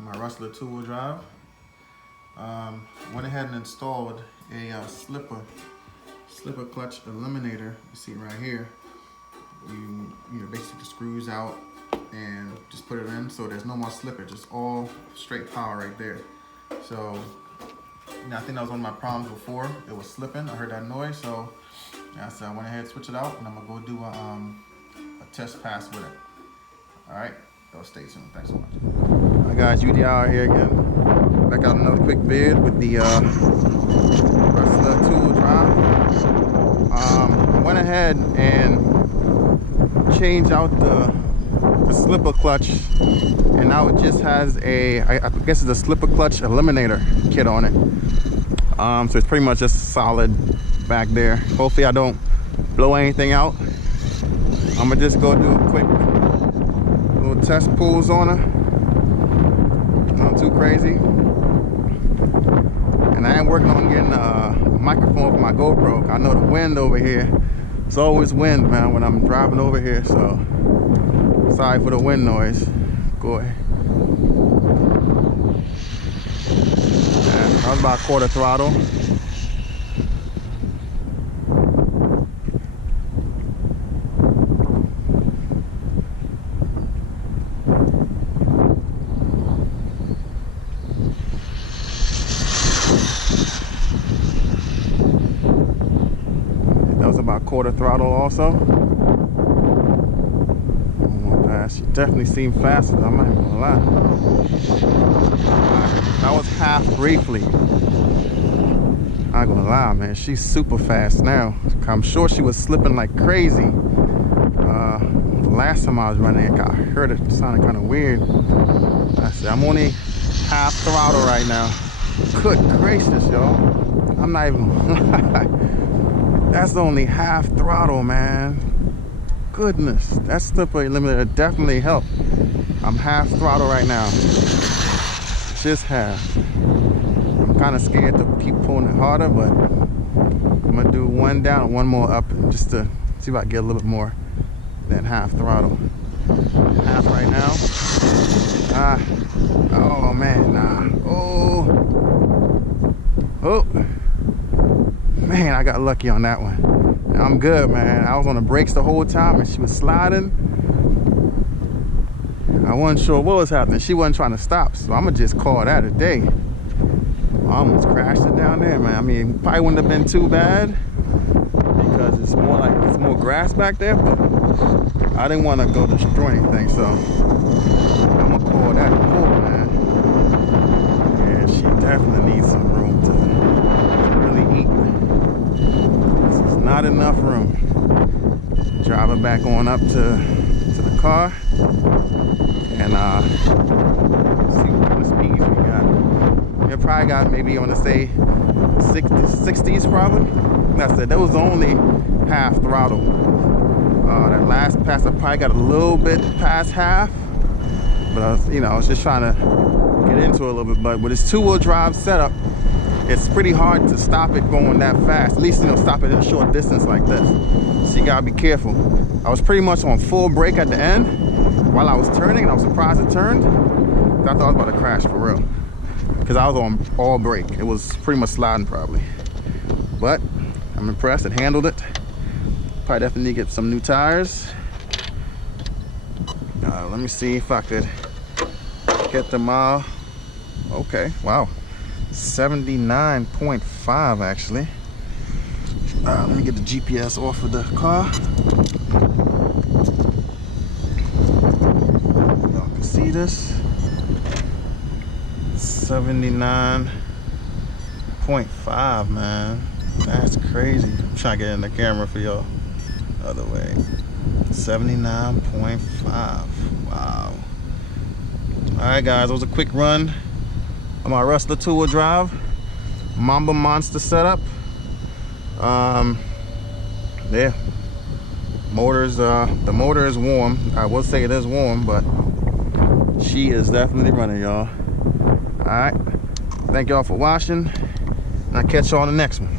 my Rustler two-wheel drive. Went ahead and installed a slipper clutch eliminator. You see it right here. You know, basically the screws out and just put it in, so there's no more slippage. Just all straight power right there. So I think that was one of my problems before. It was slipping. I heard that noise, so I went ahead and switched it out, and I'm gonna go do a test pass with it. All right, so stay tuned. Thanks so much. All right, guys, UDR here again. Back out another quick vid with the Rustler two-wheel drive. I went ahead and changed out the slipper clutch, and now it just has I guess it's a slipper clutch eliminator kit on it. So it's pretty much just solid back there. Hopefully I don't blow anything out. I'm gonna just go do a quick little test pulls on her. Not too crazy. And I am working on getting a microphone for my GoPro. I know the wind over here. It's always wind, man, when I'm driving over here, so sorry for the wind noise. Go ahead. That was about quarter throttle. That was about quarter throttle also. She definitely seemed faster, I'm not even gonna lie. That was half briefly. I'm not gonna lie, man. She's super fast now. I'm sure she was slipping like crazy. The last time I was running, I heard it sounded kind of weird. I said, I'm only half throttle right now. Good gracious, y'all. I'm not even gonna lie. That's only half throttle, man. Goodness, that slipper eliminator definitely helped. I'm half throttle right now. Just half. I'm kind of scared to keep pulling it harder, but I'm gonna do one down and one more up just to see if I can get a little bit more than half throttle. Half right now. Oh man, nah. Oh. Man, I got lucky on that one. I'm good, man. I was on the brakes the whole time and she was sliding. I wasn't sure what was happening. She wasn't trying to stop, so I'm gonna just call that a day. I almost crashed it down there, man. I mean, probably wouldn't have been too bad because it's more grass back there, but I didn't want to go destroy anything, so I'm gonna call that a pull, man. Yeah, she definitely needs some room to really eat. Not enough room. Drive it back on up to the car and see what kind of speeds we got. It probably got maybe, I want to say 60s probably. That's it. That was only half throttle. That last pass I probably got a little bit past half, but I was just trying to get into it a little bit. But with this two-wheel drive setup, it's pretty hard to stop it going that fast. At least, stop it in a short distance like this. So you gotta be careful. I was pretty much on full brake at the end while I was turning, and I was surprised it turned. I thought I was about to crash for real, because I was on all brake. It was pretty much sliding probably. But I'm impressed, it handled it. Probably definitely need to get some new tires. Let me see if I could get the mile. Okay, wow. 79.5 actually. Let me get the GPS off of the car. Y'all can see this. 79.5, man. That's crazy. I'm trying to get in the camera for y'all. Other way. 79.5. Wow. Alright guys, that was a quick run on my Rustler two-wheel drive Mamba Monster setup. Yeah, the motor is warm. I will say it is warm, but she is definitely running, y'all. All right, thank y'all for watching, and I'll catch y'all on the next one.